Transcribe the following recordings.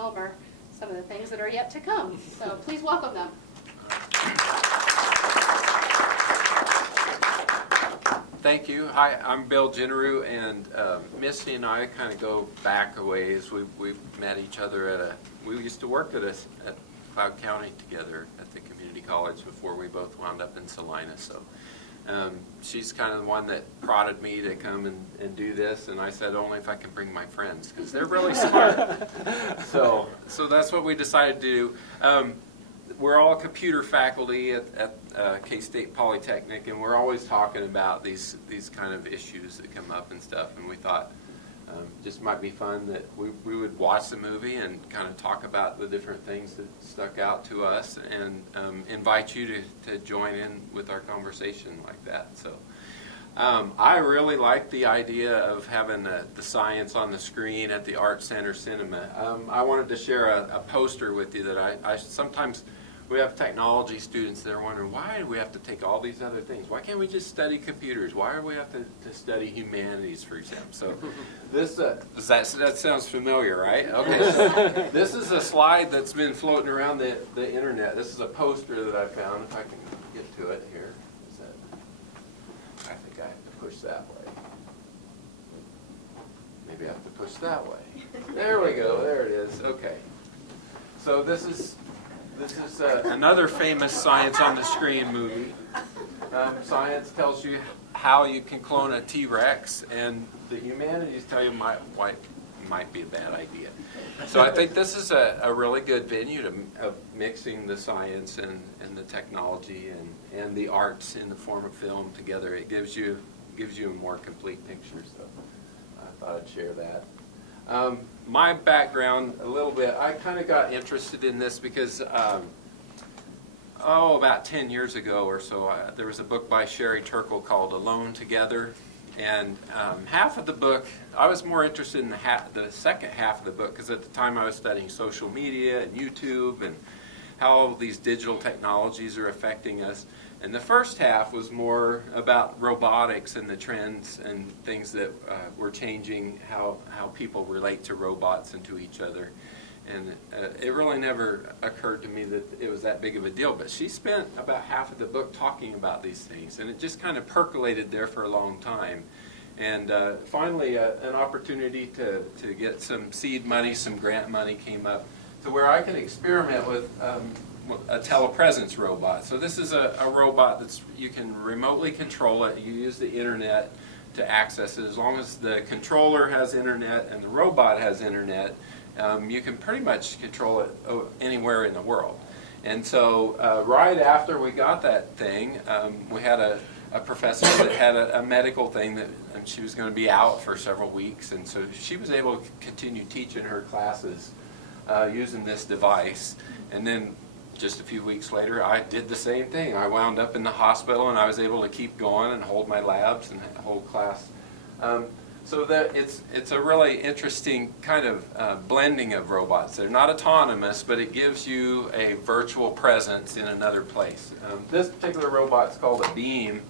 film or some of the things that are yet to come. So please welcome them. Thank you. Hi, I'm Bill Genereux, and Misty and I kind of go back a ways. We've met each other we used to work at Cloud County together at the community college before we both wound up in Salina. So she's kind of the one that prodded me to come and do this, and I said only if I can bring my friends, because they're really smart. So that's what we decided to do. We're all computer faculty at K-State Polytechnic, and we're always talking about these kind of issues that come up and stuff, and we thought just might be fun that we would watch the movie and kind of talk about the different things that stuck out to us, and invite you to join in with our conversation like that. So I really like the idea of having the science on the screen at the Art Center cinema. I wanted to share a poster with you that I sometimes. We have technology students that are wondering, why do we have to take all these other things? Why can't we just study computers? Why do we have to study humanities, for example? So this that sounds familiar, right? Okay, so this is a slide that's been floating around the internet. This is a poster that I found. If I can get to it here. I think I have to push that way. Maybe I have to push that way. There we go. There it is. Okay. So this is another famous Science on the Screen movie. Science tells you how you can clone a T-Rex, and the humanities tell you why it might be a bad idea. So I think this is a really good venue of mixing the science and the technology and the arts in the form of film together. It gives you a more complete picture. So I thought I'd share that. My background a little bit, I kind of got interested in this because about 10 years ago or so, there was a book by Sherry Turkle called Alone Together, and half of the book, I was more interested in the second half of the book, because at the time I was studying social media and YouTube and how these digital technologies are affecting us. And the first half was more about robotics and the trends and things that were changing how people relate to robots and to each other. And it really never occurred to me that it was that big of a deal. But she spent about half of the book talking about these things, and it just kind of percolated there for a long time. And finally, an opportunity to get some seed money, some grant money came up to where I can experiment with a telepresence robot. So this is a robot that's, you can remotely control it. You use the internet to access it. As long as the controller has internet and the robot has internet, you can pretty much control it anywhere in the world. And so right after we got that thing, we had a professor that had a medical thing that and she was going to be out for several weeks, and so she was able to continue teaching her classes using this device. And then just a few weeks later, I did the same thing. I wound up in the hospital, and I was able to keep going and hold my labs and hold class. So that it's a really interesting kind of blending of robots. They're not autonomous, but it gives you a virtual presence in another place. This particular robot's called a beam,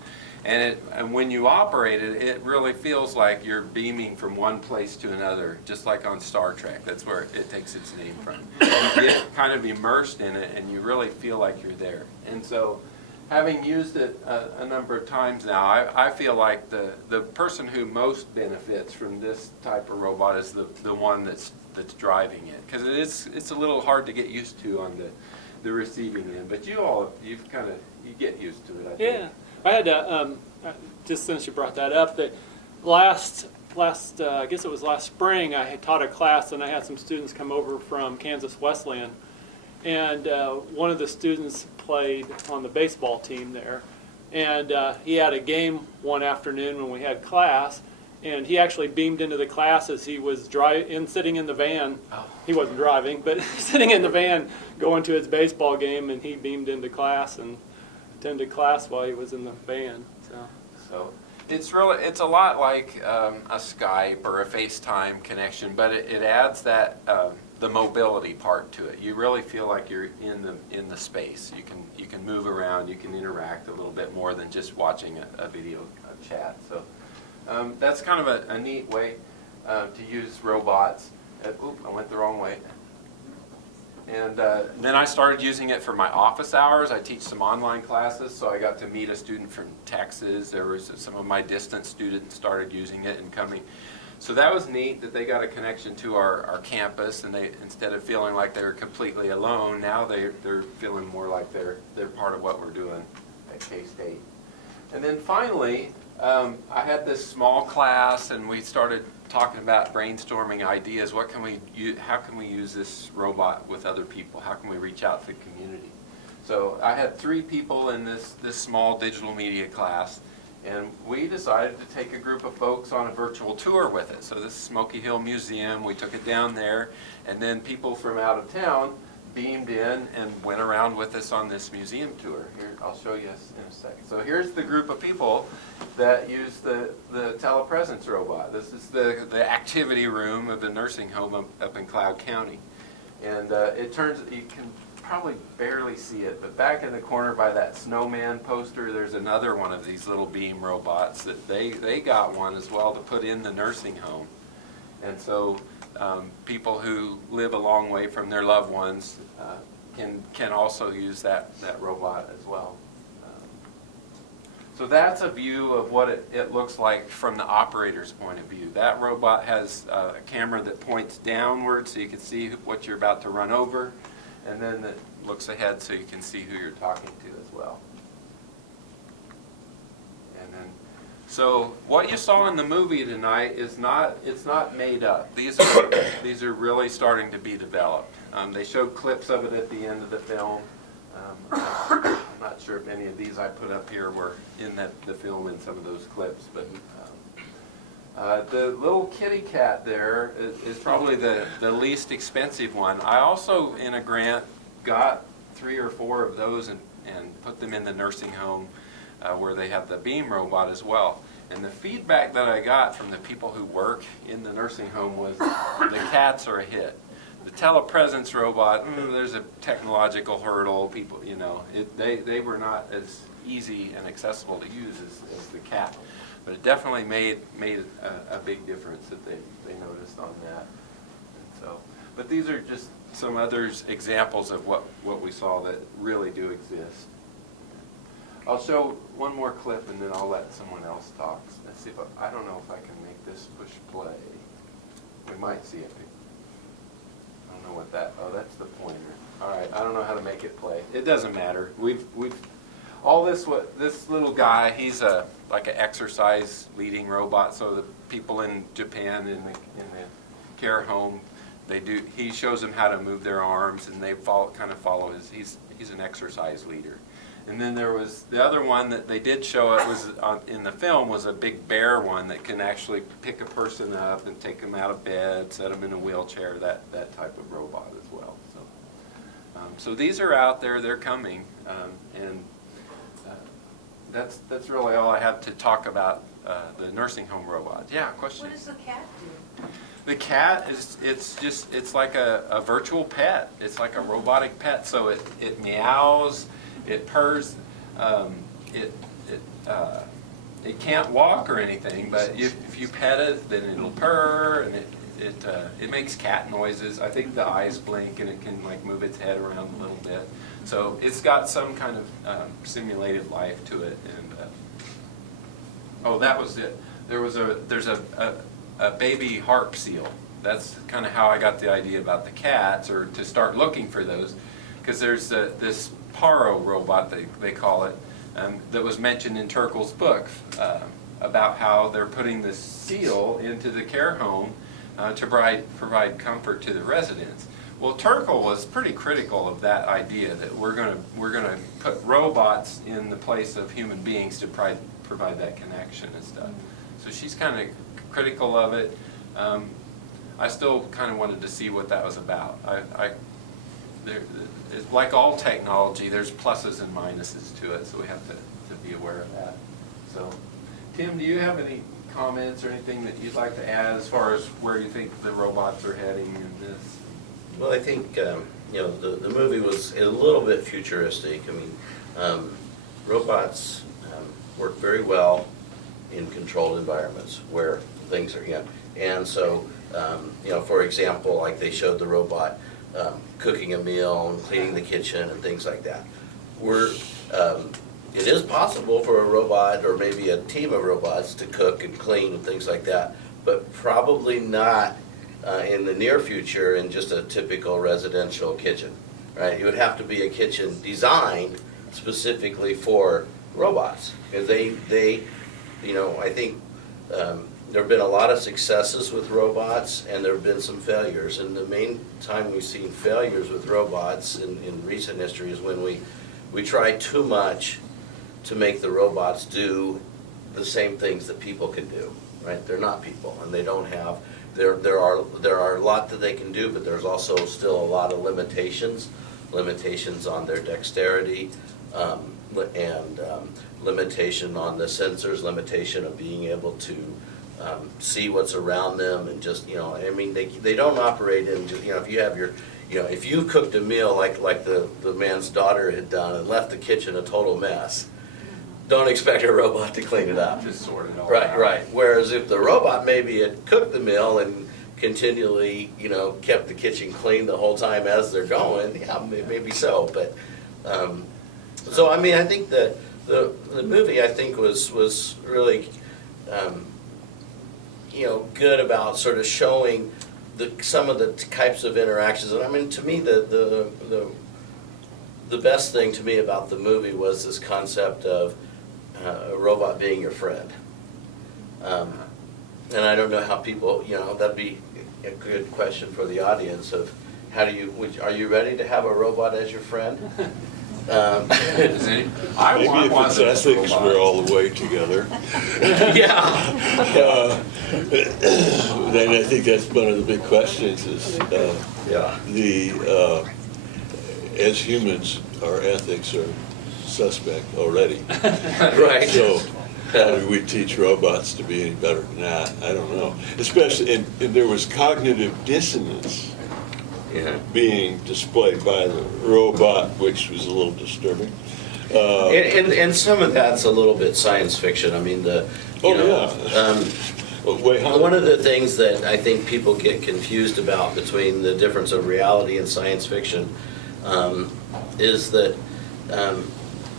and when you operate it, it really feels like you're beaming from one place to another, just like on Star Trek. That's where it takes its name from. You get kind of immersed in it, and you really feel like you're there. And so, having used it a number of times now, I feel like the person who most benefits from this type of robot is the one that's driving it, because it's a little hard to get used to on the receiving end. But you get used to it, I think. Yeah, I had just since you brought that up, that last I guess it was last spring, I had taught a class, and I had some students come over from Kansas Wesleyan. And one of the students played on the baseball team there, and he had a game one afternoon when we had class, and he actually beamed into the class as he was sitting in the van. Oh. He wasn't driving, but sitting in the van going to his baseball game, and he beamed into class and attended class while he was in the van. So it's a lot like a Skype or a FaceTime connection, but it adds that the mobility part to it. You really feel like you're in the space. You can move around. You can interact a little bit more than just watching a video chat. So that's kind of a neat way to use robots. Oop, I went the wrong way. And then I started using it for my office hours. I teach some online classes, so I got to meet a student from Texas. There was some of my distant students started using it and coming. So that was neat that they got a connection to our campus, and they, instead of feeling like they were completely alone, now they're feeling more like they're part of what we're doing at K-State. And then finally, I had this small class, and we started talking about brainstorming ideas. What can we use, how can we use this robot with other people? How can we reach out to the community? So I had 3 people in this small digital media class, and we decided to take a group of folks on a virtual tour with it. So this is Smoky Hill Museum, we took it down there, and then people from out of town beamed in and went around with us on this museum tour. Here, I'll show you in a second. So here's the group of people that use the Telepresence Robot. This is the activity room of the nursing home up in Cloud County. And it turns, you can probably barely see it, but back in the corner by that snowman poster, there's another one of these little beam robots that they got one as well to put in the nursing home. And so people who live a long way from their loved ones can also use that robot as well. So that's a view of what it looks like from the operator's point of view. That robot has a camera that points downward so you can see what you're about to run over, and then it looks ahead so you can see who you're talking to as well. And then, so what you saw in the movie tonight is it's not made up. These are really starting to be developed. They showed clips of it at the end of the film. I'm not sure if any of these I put up here were in the film in some of those clips, but the little kitty cat there is probably the least expensive one. I also, in a grant, got 3 or 4 of those and put them in the nursing home where they have the beam robot as well. And the feedback that I got from the people who work in the nursing home was the cats are a hit. The Telepresence Robot, there's a technological hurdle. People, they were not as easy and accessible to use as the cat. But it definitely made a big difference that they noticed on that. And so, but these are just some other examples of what we saw that really do exist. I'll show one more clip and then I'll let someone else talk. Let's see if I don't know if I can make this push play. We might see it. I don't know what that, oh, that's the pointer. All right, I don't know how to make it play. It doesn't matter. We've all this little guy, he's like an exercise leading robot. So the people in Japan in the care home, he shows them how to move their arms, and they kind of follow his. He's an exercise leader. And then there was the other one that they did show. It was in the film was a big bear one that can actually pick a person up and take them out of bed, set them in a wheelchair. That type of robot as well. So these are out there. They're coming, and that's really all I have to talk about the nursing home robot. Yeah, question. What does the cat do? The cat it's like a virtual pet. It's like a robotic pet. So it meows, it purrs, it can't walk or anything, but if you pet it, then it'll purr, and it makes cat noises. I think the eyes blink, and it can like move its head around a little bit. So it's got some kind of simulated life to it. And oh, that was it. There's a baby harp seal. That's kind of how I got the idea about the cats, or to start looking for those, because there's this Paro robot, they call it, that was mentioned in Turkel's book about how they're putting this seal into the care home to provide comfort to the residents. Well, Turkel was pretty critical of that idea that we're gonna put robots in the place of human beings to provide that connection and stuff. So she's kind of critical of it. I still kind of wanted to see what that was about. Like all technology, there's pluses and minuses to it, so we have to be aware of that. So, Tim, do you have any comments or anything that you'd like to add as far as where you think the robots are heading in this? Well, I think the movie was a little bit futuristic. I mean, robots work very well in controlled environments where things are, and so for example, like they showed the robot cooking a meal and cleaning the kitchen and things like that. It is possible for a robot or maybe a team of robots to cook and clean and things like that, but probably not in the near future in just a typical residential kitchen, right? It would have to be a kitchen designed specifically for robots. Because they, you know, I think there have been a lot of successes with robots and there have been some failures. And the main time we've seen failures with robots in recent history is when we try too much to make the robots do the same things that people can do, right? They're not people, and they don't have, there are a lot that they can do, but there's also still a lot of limitations on their dexterity, and limitation on the sensors, limitation of being able to see what's around them, and just, you know, I mean, they don't operate in, you know, if you have your, you know, if you cooked a meal like the man's daughter had done and left the kitchen a total mess, don't expect a robot to clean it up. Just sort it all Right, out. right. Whereas if the robot maybe had cooked the meal and continually, you know, kept the kitchen clean the whole time as they're going, yeah, maybe so. But so I mean, I think that the movie, I think, was really you know, good about sort of showing some of the types of interactions. And I mean, to me, the best thing to me about the movie was this concept of a robot being your friend. And I don't know how people, you know, that'd be a good question for the audience of how do you, are you ready to have a robot as your friend? Does any- I Maybe want if one it's of those ethics, robots. we're all the way together. Yeah. Then I think that's one of the big questions is Yeah. as humans, our ethics are suspect already. Right. So how do we teach robots to be any better than that? I don't know. Especially, and there was cognitive dissonance Yeah. being displayed by the robot, which was a little disturbing. And some of that's a little bit science fiction. I mean, one of the things that I think people get confused about between the difference of reality and science fiction is that,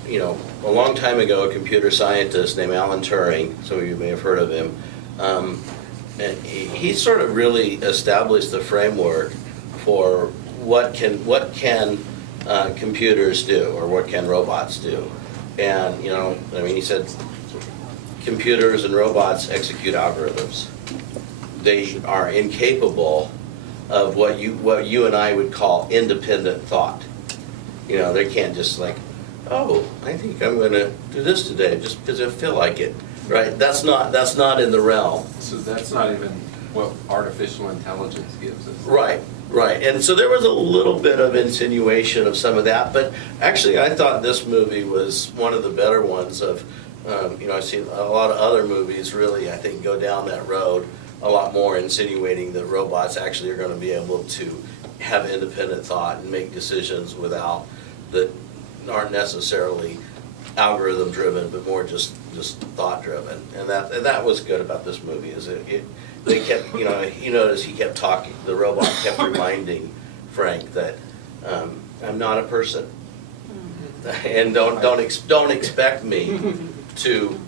you know, a long time ago, a computer scientist named Alan Turing, some of you may have heard of him, and he sort of really established the framework for what can computers do, or what can robots do. And, you know, I mean, he said computers and robots execute algorithms. They are incapable of what you and I would call independent thought. You know, they can't just like, oh, I think I'm going to do this today just because I feel like it, right? That's not in the realm. So that's not even what artificial intelligence gives us. Right, right. And so there was a little bit of insinuation of some of that, but actually I thought this movie was one of the better ones of, you know, I've seen a lot of other movies really, I think, go down that road a lot more, insinuating that robots actually are going to be able to have independent thought and make decisions that aren't necessarily algorithm driven, but more just thought driven. And that was good about this movie, is they kept, you know, you notice he kept talking, the robot kept reminding Frank that I'm not a person, and don't expect me to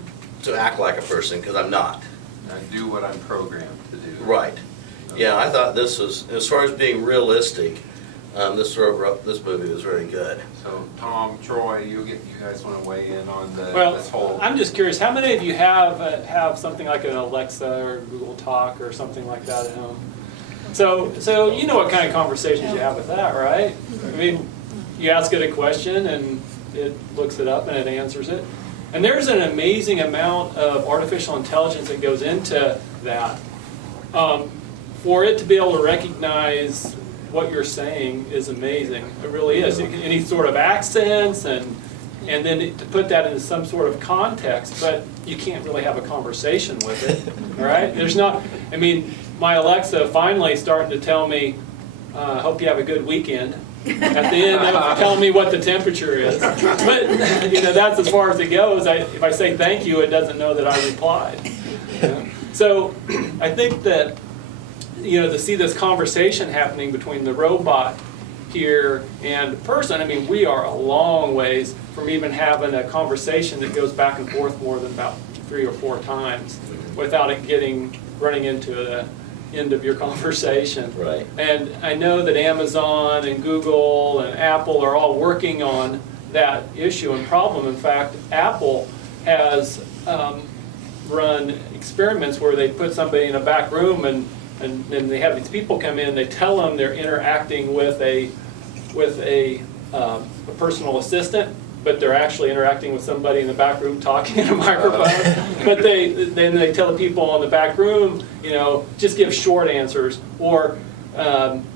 act like a person, because I'm not. I do what I'm programmed to do. Right. Yeah, I thought this was, as far as being realistic, this movie was very good. So Tom, Troy, you guys want to weigh in on Well, this whole? I'm just curious, how many of you have something like an Alexa or Google Talk or something like that at home? So you know what kind of conversations you have with that, right? I mean, you ask it a question and it looks it up and it answers it. And there's an amazing amount of artificial intelligence that goes into that. For it to be able to recognize what you're saying is amazing. It really is. Any sort of accents and then to put that into some sort of context, but you can't really have a conversation with it, right? There's not, I mean, my Alexa finally starting to tell me, hope you have a good weekend, at the end of telling me what the temperature is. But, you know, that's as far as it goes. If I say thank you, it doesn't know that I replied. You know? So I think that, you know, to see this conversation happening between the robot here and person. I mean, we are a long ways from even having a conversation that goes back and forth more than about 3 or 4 times without it running into the end of your conversation. Right. And I know that Amazon and Google and Apple are all working on that issue and problem. In fact, Apple has run experiments where they put somebody in a back room and they have these people come in, they tell them they're interacting with a personal assistant, but they're actually interacting with somebody in the back room talking in a microphone. But then they tell the people in the back room, just give short answers, or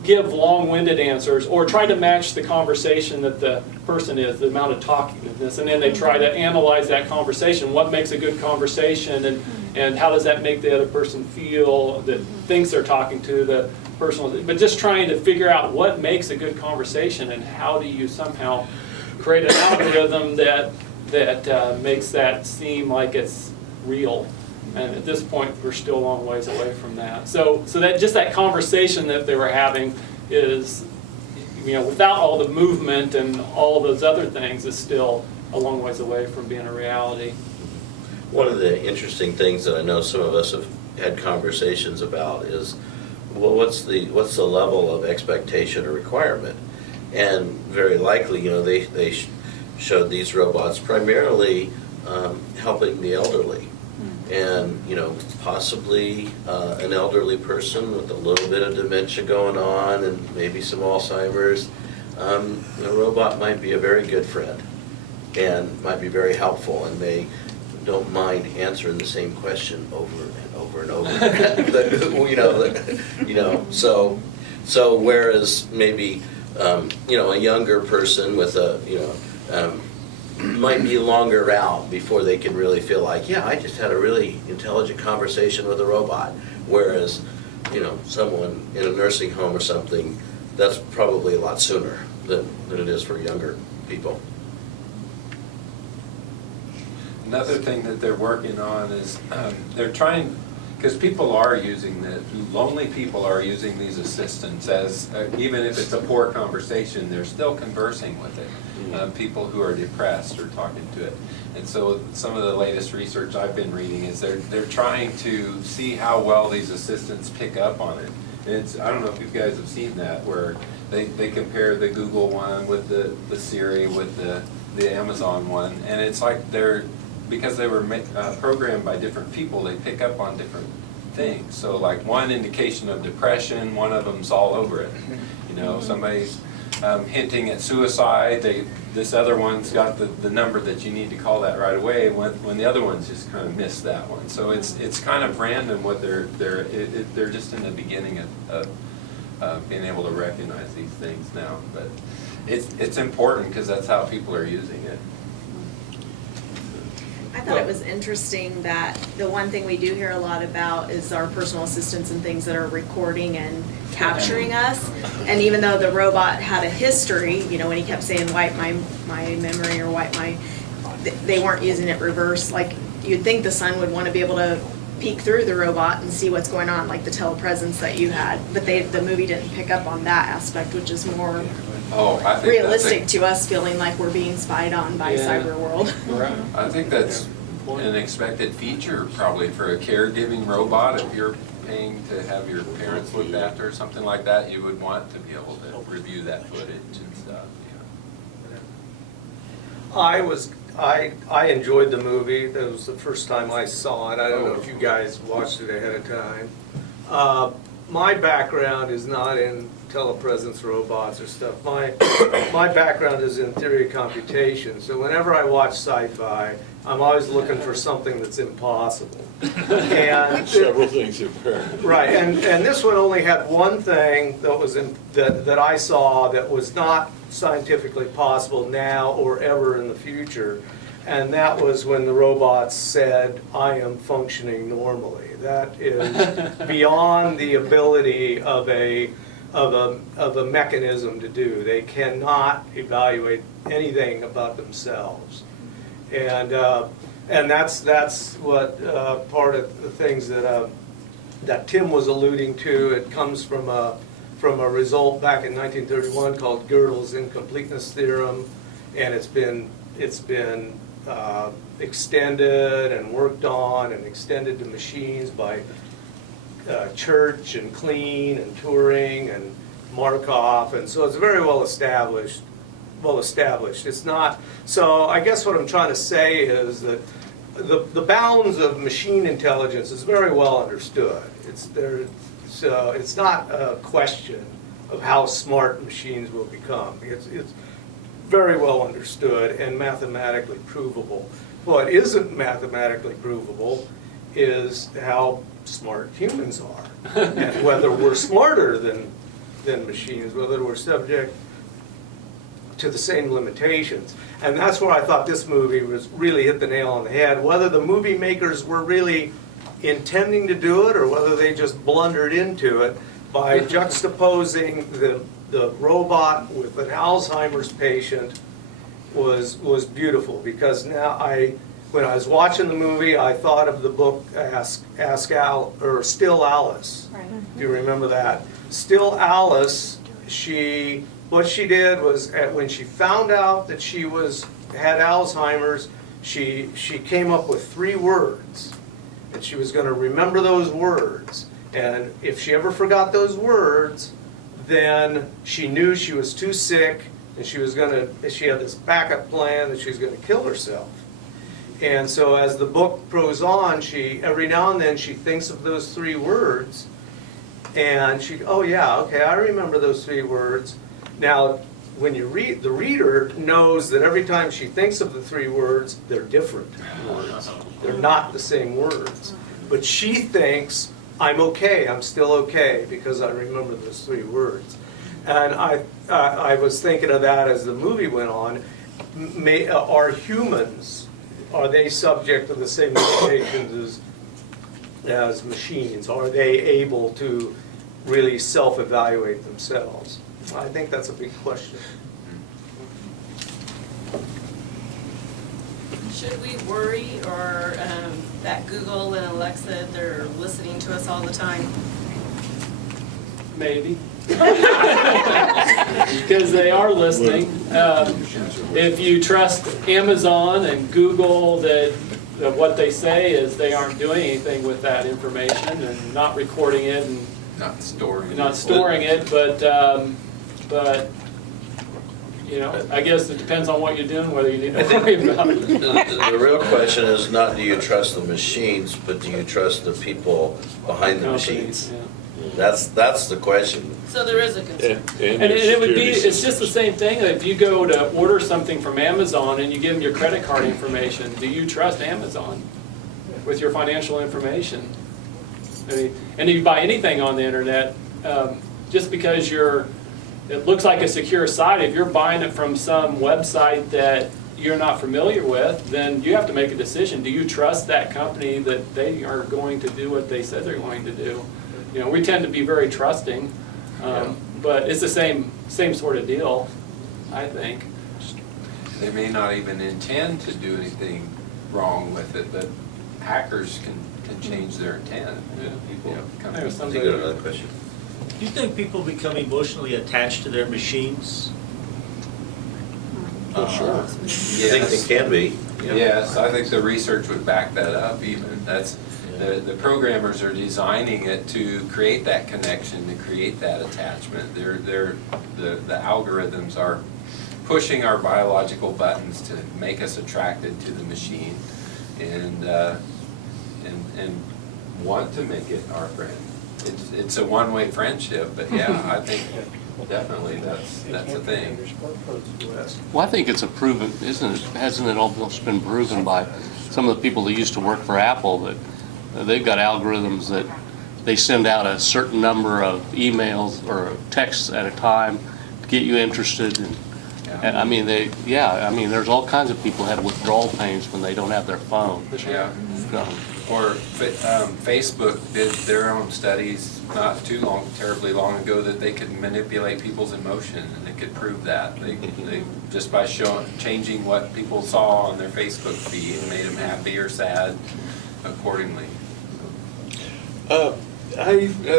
give long-winded answers, or try to match the conversation that the person is, the amount of talkativeness, and then they try to analyze that conversation. What makes a good conversation, and how does that make the other person feel that thinks they're talking to the person? But just trying to figure out what makes a good conversation, and how do you somehow create an algorithm that makes that seem like it's real. And at this point, we're still a long ways away from that. So that just that conversation that they were having is, without all the movement and all those other things, is still a long ways away from being a reality. One of the interesting things that I know some of us have had conversations about is, well, what's the level of expectation or requirement? And very likely, they showed these robots primarily helping the elderly. And, possibly an elderly person with a little bit of dementia going on and maybe some Alzheimer's. A robot might be a very good friend and might be very helpful, and they don't mind answering the same question over and over and over. So whereas maybe a younger person with might be longer out before they can really feel like, yeah, I just had a really intelligent conversation with a robot. Whereas, someone in a nursing home or something, that's probably a lot sooner than it is for younger people. Another thing that they're working on is they're trying, because people are using lonely people are using these assistants as, even if it's a poor conversation, they're still conversing with it. People who are depressed are talking to it. And so some of the latest research I've been reading is they're trying to see how well these assistants pick up on it. And I don't know if you guys have seen that, where they compare the Google one with the Siri with the Amazon one, and it's like because they were programmed by different people, they pick up on different things. So like one indication of depression, one of them's all over it. Somebody's hinting at suicide, this other one's got the number that you need to call that right away, when the other ones just kind of missed that one. So it's kind of random what they're just in the beginning of being able to recognize these things now. But it's important because that's how people are using it. I thought it was interesting that the one thing we do hear a lot about is our personal assistants and things that are recording and capturing us. And even though the robot had a history, when he kept saying wipe my memory or wipe they weren't using it reverse. Like, you'd think the son would want to be able to peek through the robot and see what's going on, like the telepresence that you had. But the movie didn't pick up on that aspect, which is more I think realistic to us, feeling like we're being spied on by cyber world. Right. I think that's an expected feature probably for a caregiving robot. If you're paying to have your parents looked after or something like that, you would want to be able to review that footage and stuff. I enjoyed the movie. That was the first time I saw it. I don't know if you guys watched it ahead of time. My background is not in telepresence robots or stuff. My background is in theory of computation. So whenever I watch sci-fi, I'm always looking for something that's impossible. And Several things are apparent. right, and this one only had one thing that was that I saw that was not scientifically possible now or ever in the future, and that was when the robots said, "I am functioning normally." That is beyond the ability of a mechanism to do. They cannot evaluate anything about themselves, and that's what part of the things that Tim was alluding to. It comes from from a result back in 1931 called Gödel's incompleteness theorem, and it's been extended and worked on and extended to machines by Church and Klein and Turing and Markov, and so it's very well established. It's not, so I guess what I'm trying to say is that the bounds of machine intelligence is very well understood. It's there, so it's not a question of how smart machines will become. It's very well understood and mathematically provable. What isn't mathematically provable is how smart humans are, and whether we're smarter than machines, whether we're subject to the same limitations. And that's where I thought this movie was really hit the nail on the head. Whether the movie makers were really intending to do it or whether they just blundered into it by juxtaposing the robot with an Alzheimer's patient was beautiful. Because now when I was watching the movie, I thought of the book Still Alice. Right. Do you remember that? Still Alice, what she did was when she found out that she had Alzheimer's, she came up with 3 words, and she was going to remember those words. And if she ever forgot those words, then she knew she was too sick, and she had this backup plan that she was going to kill herself. And so as the book goes on, every now and then she thinks of those 3 words, and oh yeah, okay, I remember those 3 words. Now, when you read, the reader knows that every time she thinks of the 3 words, they're different words. They're not the same words. But she thinks, I'm okay, I'm still okay, because I remember those 3 words. And I was thinking of that as the movie went on. Are humans, are they subject to the same limitations as machines? Are they able to really self-evaluate themselves? I think that's a big question. Should we worry or that Google and Alexa, they're listening to us all the time? Maybe. Because they are listening. If you trust Amazon and Google that what they say is they aren't doing anything with that information and not recording it and Not storing it, but you know, I guess it depends on what you're doing, whether you need to worry about it. The real question is not do you trust the machines, but do you trust the people behind the machines? Yeah. That's the question. So there is a concern. And it would be, it's just the same thing, if you go to order something from Amazon and you give them your credit card information, do you trust Amazon with your financial information? I mean, and if you buy anything on the internet, just because it looks like a secure site, if you're buying it from some website that you're not familiar with, then you have to make a decision. Do you trust that company that they are going to do what they said they're going to do? You know, we tend to be very trusting, but it's the same sort of deal, I think. They may not even intend to do anything wrong with it, but hackers can change their intent. People come Maybe You somebody- got another question? Do you think people become emotionally attached to their machines? I think they can be. Yes, I think the research would back that up even. The programmers are designing it to create that connection, to create that attachment. The algorithms are pushing our biological buttons to make us attracted to the machine and want to make it our friend. It's a one-way friendship, but yeah, I think definitely that's a thing. Well, I think it's a proven, hasn't it almost been proven by some of the people that used to work for Apple that they've got algorithms that they send out a certain number of emails or texts at a time to get you interested. And I mean, there's all kinds of people have withdrawal pains when they don't have their phone. Yeah. Or Facebook did their own studies not terribly long ago that they could manipulate people's emotion, and they could prove that. They just by changing what people saw on their Facebook feed made them happy or sad accordingly. I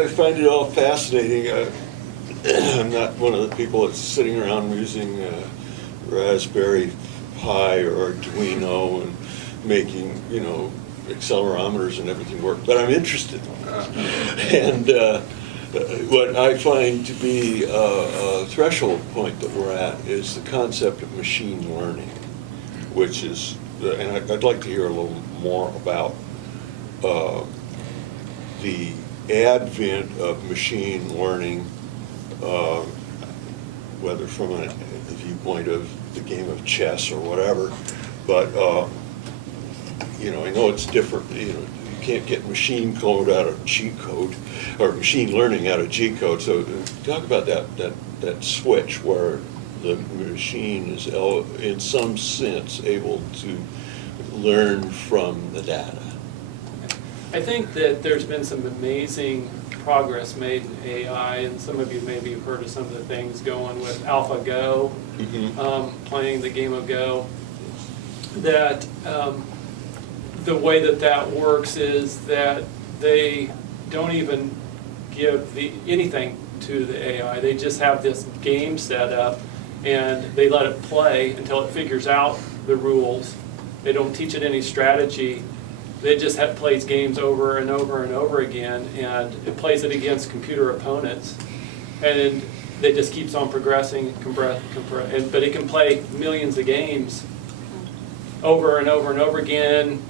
find it all fascinating. I'm not one of the people that's sitting around using Raspberry Pi or Arduino and making, accelerometers and everything work, but I'm interested. And what I find to be a threshold point that we're at is the concept of machine learning, which is, and I'd like to hear a little more about the advent of machine learning, whether from the viewpoint of the game of chess or whatever, but I know it's different. You can't get machine code out of G code, or machine learning out of G code. So talk about that switch where the machine is in some sense able to learn from the data. I think that there's been some amazing progress made in AI, and some of you maybe have heard of some of the things going with AlphaGo, playing the game of Go. That the way that works is that they don't even give anything to the AI. They just have this game set up, and they let it play until it figures out the rules. They don't teach it any strategy. They just plays games over and over and over again, and it plays it against computer opponents, and it just keeps on progressing, but it can play millions of games over and over and over again,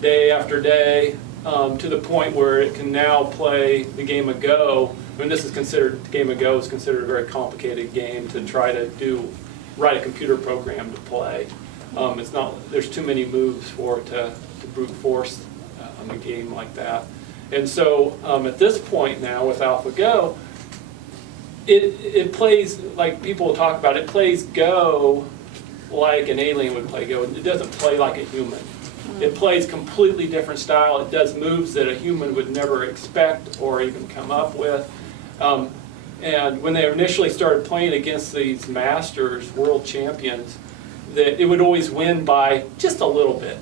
day after day, to the point where it can now play the game of Go. I mean, the game of Go is considered a very complicated game to try to write a computer program to play. There's too many moves for it to brute force a game like that. And so at this point now with AlphaGo, it plays, like people talk about, it plays Go like an alien would play Go. It doesn't play like a human. It plays completely different style. It does moves that a human would never expect or even come up with. And when they initially started playing against these masters, world champions, that it would always win by just a little bit.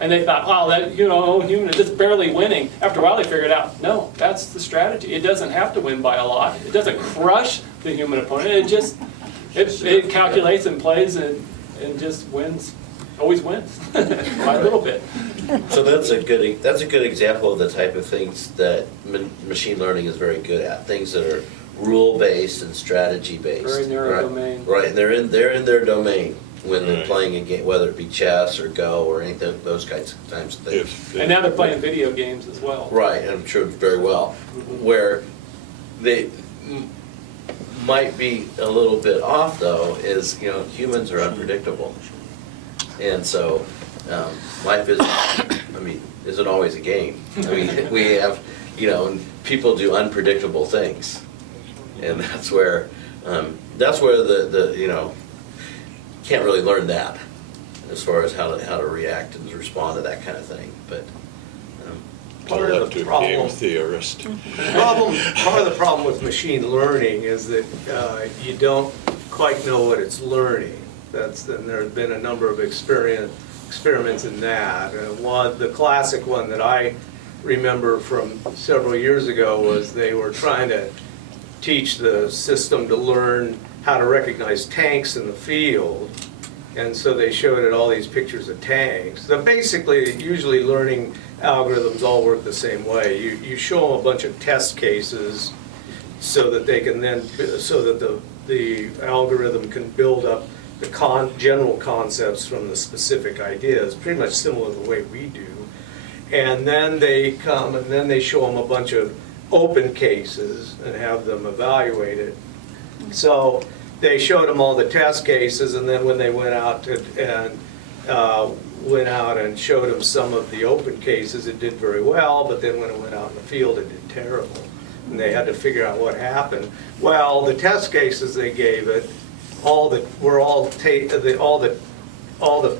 And they thought, wow, human is just barely winning. After a while, they figured out, no, that's the strategy. It doesn't have to win by a lot. It doesn't crush the human opponent. It just, it calculates and plays and just wins, always wins by a little bit. So that's a good example of the type of things that machine learning is very good at. Things that are rule-based and strategy-based. Very narrow domain. Right, and they're in their domain when they're playing a game, whether it be chess or Go or anything, those kinds of things. And now they're playing video games as well. Right, and I'm sure very well. Where they might be a little bit off, though, is humans are unpredictable, and so life isn't always a game. I mean, we have people do unpredictable things, and that's where the can't really learn that as far as how to react and respond to that kind of thing. But part of the problem, game theorist. Part of the problem with machine learning is that you don't quite know what it's learning. And there have been a number of experiments in that. The classic one that I remember from several years ago was they were trying to teach the system to learn how to recognize tanks in the field, and so they showed it all these pictures of tanks. So basically, usually learning algorithms all work the same way. You show them a bunch of test cases so that they can the algorithm can build up the general concepts from the specific ideas, pretty much similar to the way we do. And then they come and then they show them a bunch of open cases and have them evaluate it. So they showed them all the test cases, and then when they went out and showed them some of the open cases, it did very well, but then when it went out in the field, it did terrible. And they had to figure out what happened. Well, the test cases they gave it, all the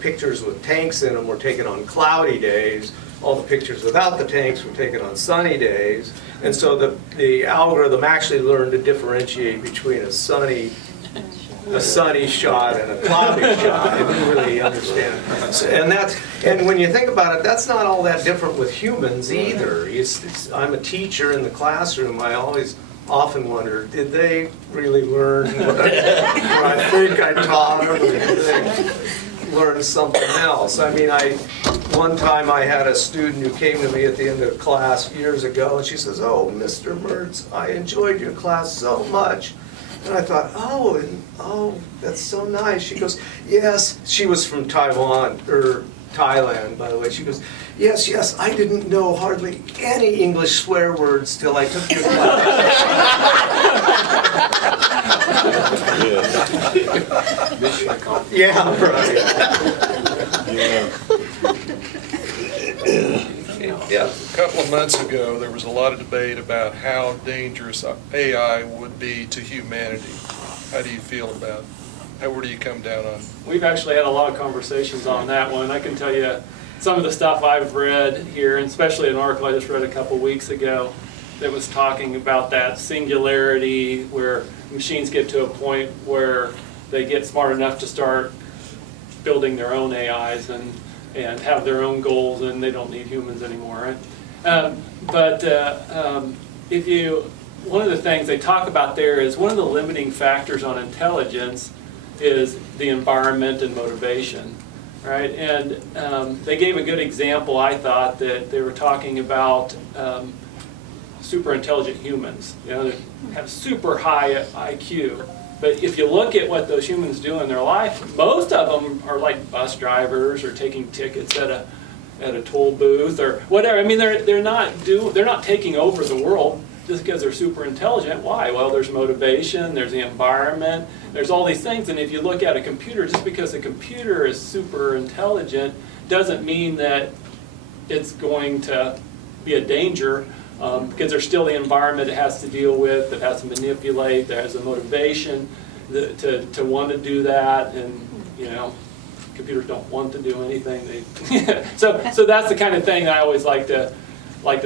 pictures with tanks in them were taken on cloudy days. All the pictures without the tanks were taken on sunny days. And so the algorithm actually learned to differentiate between a sunny shot and a cloudy shot. It didn't really understand. And when you think about it, that's not all that different with humans either. I'm a teacher in the classroom. I always often wonder, did they really learn what I think I taught them, or did they learn something else? I mean, one time I had a student who came to me at the end of class years ago, and she says, "Oh, Mr. Mertz, I enjoyed your class so much." And I thought, oh, that's so nice. She goes, "Yes." She was from Taiwan, or Thailand, by the way. She goes, yes, I didn't know hardly any English swear words till I took your class." Yeah, right. Yeah. A couple of months ago, there was a lot of debate about how dangerous AI would be to humanity. How do you feel about it? Where do you come down on? We've actually had a lot of conversations on that one. I can tell you some of the stuff I've read here, and especially an article I just read a couple weeks ago that was talking about that singularity where machines get to a point where they get smart enough to start building their own AIs and have their own goals, and they don't need humans anymore, right? One of the things they talk about there is one of the limiting factors on intelligence is the environment and motivation, right? And they gave a good example, I thought, that they were talking about super intelligent humans, that have super high IQ. But if you look at what those humans do in their life, most of them are like bus drivers or taking tickets at a toll booth or whatever. I mean, they're not taking over the world just because they're super intelligent. Why? Well, there's motivation, there's the environment, there's all these things. And if you look at a computer, just because a computer is super intelligent doesn't mean that it's going to be a danger. Because there's still the environment it has to deal with, that has to manipulate, that has a motivation to want to do that, and computers don't want to do anything. So that's the kind of thing that I always like to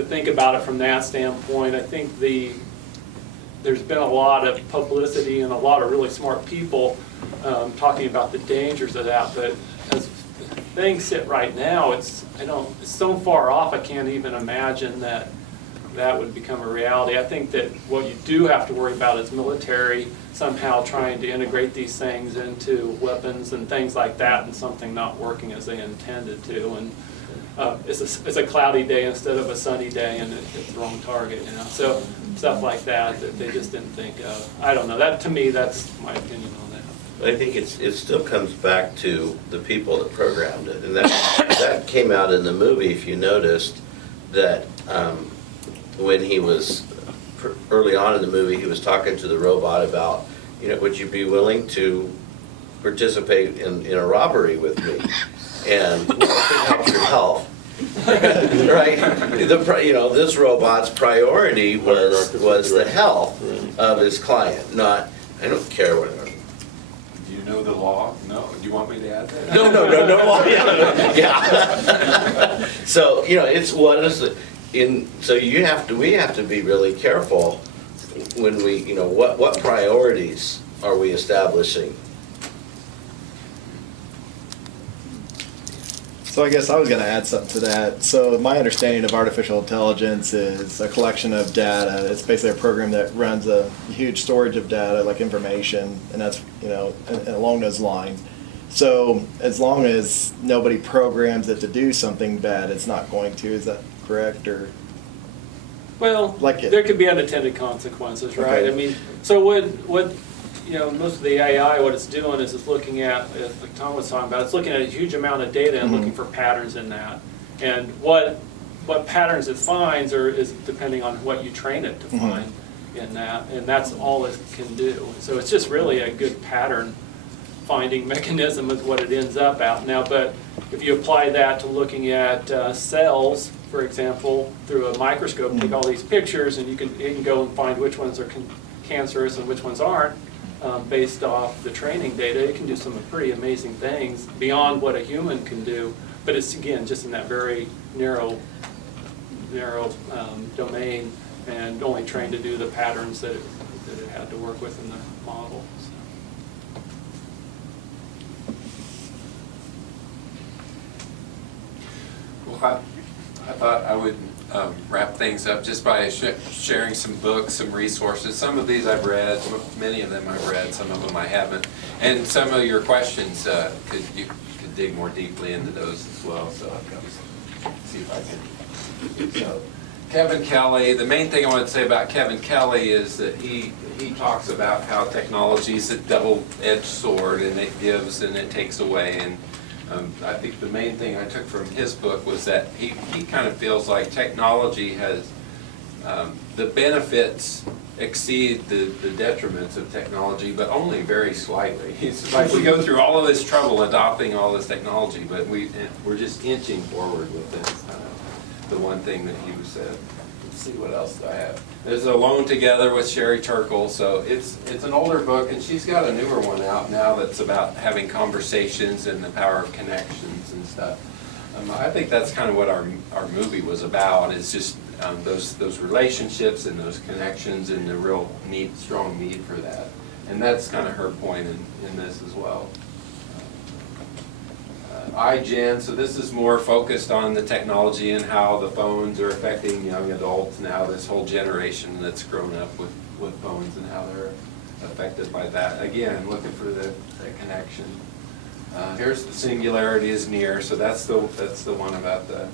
think about it from that standpoint. I think there's been a lot of publicity and a lot of really smart people talking about the dangers of that, but as things sit right now, it's so far off. I can't even imagine that would become a reality. I think that what you do have to worry about is military somehow trying to integrate these things into weapons and things like that, and something not working as they intended to. And it's a cloudy day instead of a sunny day, and it hits the wrong target. So stuff like that they just didn't think of. I don't know. That, to me, that's my opinion on that. I think it still comes back to the people that programmed it, and that came out in the movie. If you noticed that. When he was, early on in the movie, he was talking to the robot about, would you be willing to participate in a robbery with me? And it helps your health, right? This robot's priority was the health of his client, not, I don't care what. Do you know the law? No. Do you want me to add that? No. Yeah. So, it's what is it? So we have to be really careful when we, what priorities are we establishing? So I guess I was going to add something to that. So my understanding of artificial intelligence is a collection of data. It's basically a program that runs a huge storage of data, like information, and that's, and along those lines. So as long as nobody programs it to do something bad, it's not going to. Is that correct, or? Well, there could be unintended consequences, right? Okay. I mean, so what most of the AI, what it's doing is it's looking at, like Tom was talking about, it's looking at a huge amount of data and looking for patterns in that. And what patterns it finds is depending on what you train it to find in that, and that's all it can do. So it's just really a good pattern finding mechanism is what it ends up at now. But if you apply that to looking at cells, for example, through a microscope, take all these pictures, and you can go and find which ones are cancerous and which ones aren't, based off the training data. It can do some pretty amazing things beyond what a human can do. But it's, again, just in that very narrow domain, and only trained to do the patterns that it had to work with in the model. Well, I thought I would wrap things up just by sharing some books, some resources. Some of these I've read, many of them I've read, some of them I haven't. And some of your questions, you could dig more deeply into those as well. So I'll see if I can. So Kevin Kelly, the main thing I want to say about Kevin Kelly is that he talks about how technology is a double-edged sword, and it gives and it takes away. And I think the main thing I took from his book was that he kind of feels like technology has, the benefits exceed the detriments of technology, but only very slightly. It's like we go through all of this trouble adopting all this technology, but we're just inching forward with this. The one thing that he said. Let's see what else I have. There's Alone Together with Sherry Turkle. So it's an older book, and she's got a newer one out now that's about having conversations and the power of connections and stuff. I think that's kind of what our movie was about, is just those relationships and those connections and the real strong need for that. And that's kind of her point in this as well. iGen, so this is more focused on the technology and how the phones are affecting young adults now, this whole generation that's grown up with phones and how they're affected by that. Again, looking for the connection. Here's The Singularity is Near, so that's the one about the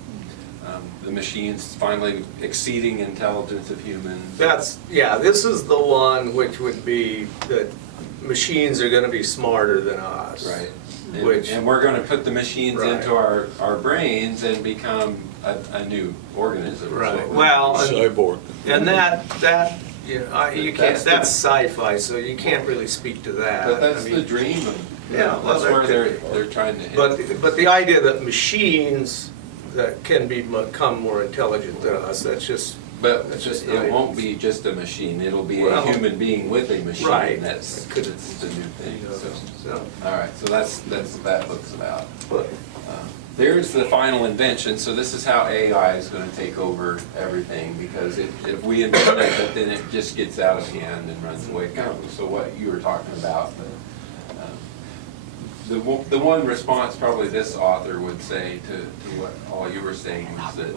machines finally exceeding intelligence of humans. This is the one which would be that machines are going to be smarter than us. Right. And we're going to put the machines into our brains and become a new organism. Right. Well, cyborg. And you can't. That's sci-fi, so you can't really speak to that. But that's the dream of. That's where they're trying to hit. But the idea that machines that can become more intelligent than us, that's just. But it won't be just a machine. It'll be a human being with a machine. Right. That's the new thing. All right. So that's what that book's about. There's the final invention. So this is how AI is going to take over everything, because if we invent it, but then it just gets out of hand and runs away. Kind of. So what you were talking about. The one response probably this author would say to what all you were saying is that.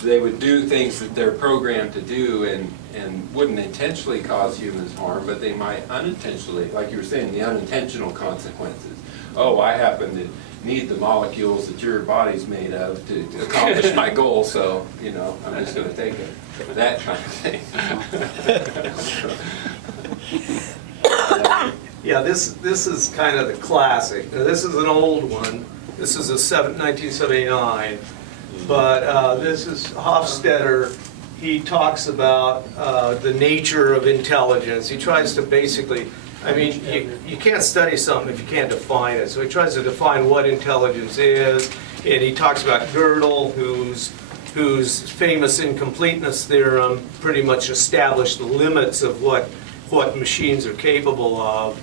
They would do things that they're programmed to do and wouldn't intentionally cause humans harm, but they might unintentionally, like you were saying, the unintentional consequences. Oh, I happen to need the molecules that your body's made of to accomplish my goal, so, I'm just going to take it. That kind of thing. This is kind of the classic. Now, this is an old one. This is a 1979. But this is Hofstadter. He talks about the nature of intelligence. He tries to basically, you can't study something if you can't define it. So he tries to define what intelligence is. And he talks about Gödel, whose famous incompleteness theorem pretty much established the limits of what machines are capable of.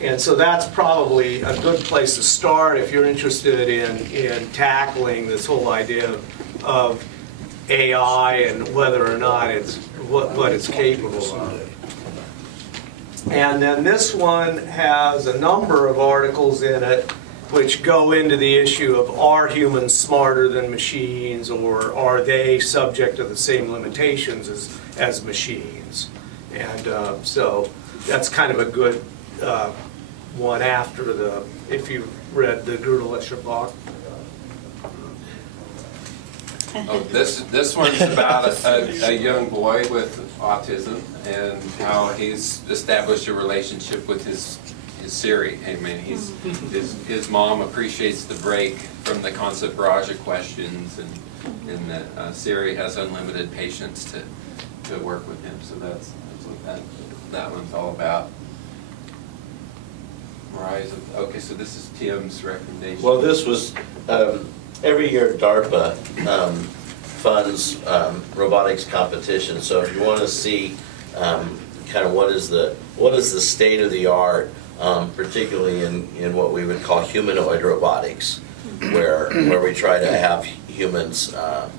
And so that's probably a good place to start if you're interested in tackling this whole idea of AI and whether or not it's what it's capable of. And then this one has a number of articles in it which go into the issue of, are humans smarter than machines, or are they subject to the same limitations as machines? And so that's kind of a good one after if you read the Gödel book. Oh, this one's about a young boy with autism and how he's established a relationship with his Siri. His mom appreciates the break from the constant barrage of questions, and that Siri has unlimited patience to work with him. So that's what that one's all about. Okay, so this is Tim's recommendation. Well, this was, every year DARPA funds robotics competitions. So if you want to see kind of what is the state of the art, particularly in what we would call humanoid robotics, where we try to have humans the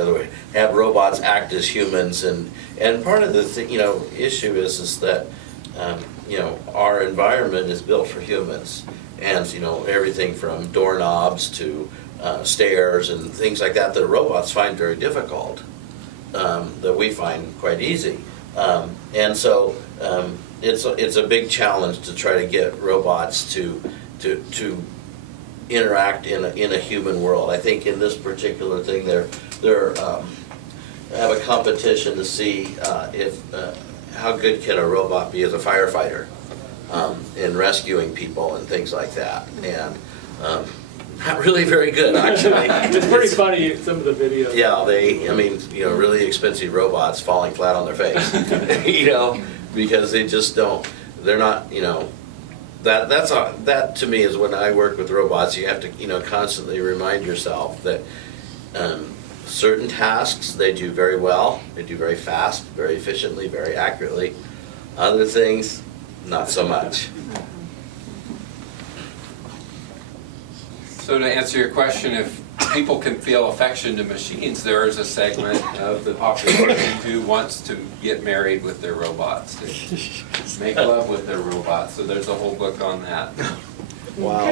other way, have robots act as humans, and part of the issue is that our environment is built for humans, and everything from doorknobs to stairs and things like that robots find very difficult, that we find quite easy. And so it's a big challenge to try to get robots to interact in a human world. I think in this particular thing, they're have a competition to see if how good can a robot be as a firefighter in rescuing people and things like that. And not really very good, actually. It's pretty funny, some of the videos. Yeah, really expensive robots falling flat on their face, because they just don't, they're not, that to me is when I work with robots, you have to, constantly remind yourself that certain tasks they do very well, they do very fast, very efficiently, very accurately. Other things, not so much. So to answer your question, if people can feel affection to machines, there is a segment of the population who wants to get married with their robots, to make love with their robots. So there's a whole book on that. Wow.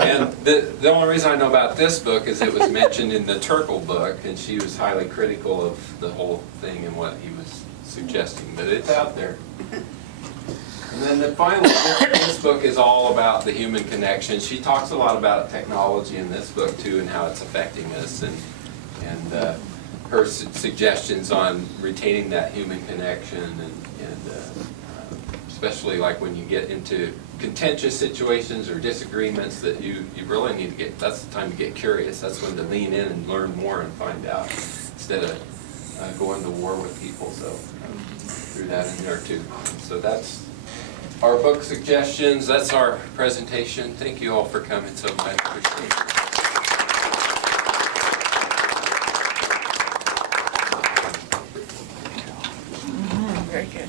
And the only reason I know about this book is it was mentioned in the Turkle book, and she was highly critical of the whole thing and what he was suggesting, but it's out there. And then the final, this book is all about the human connection. She talks a lot about technology in this book too, and how it's affecting us, and her suggestions on retaining that human connection, and especially like when you get into contentious situations or disagreements that you really need to get, that's the time to get curious. That's when to lean in and learn more and find out, instead of going to war with people. So threw that in there too. So that's our book suggestions. That's our presentation. Thank you all for coming so much. Appreciate it. Very good.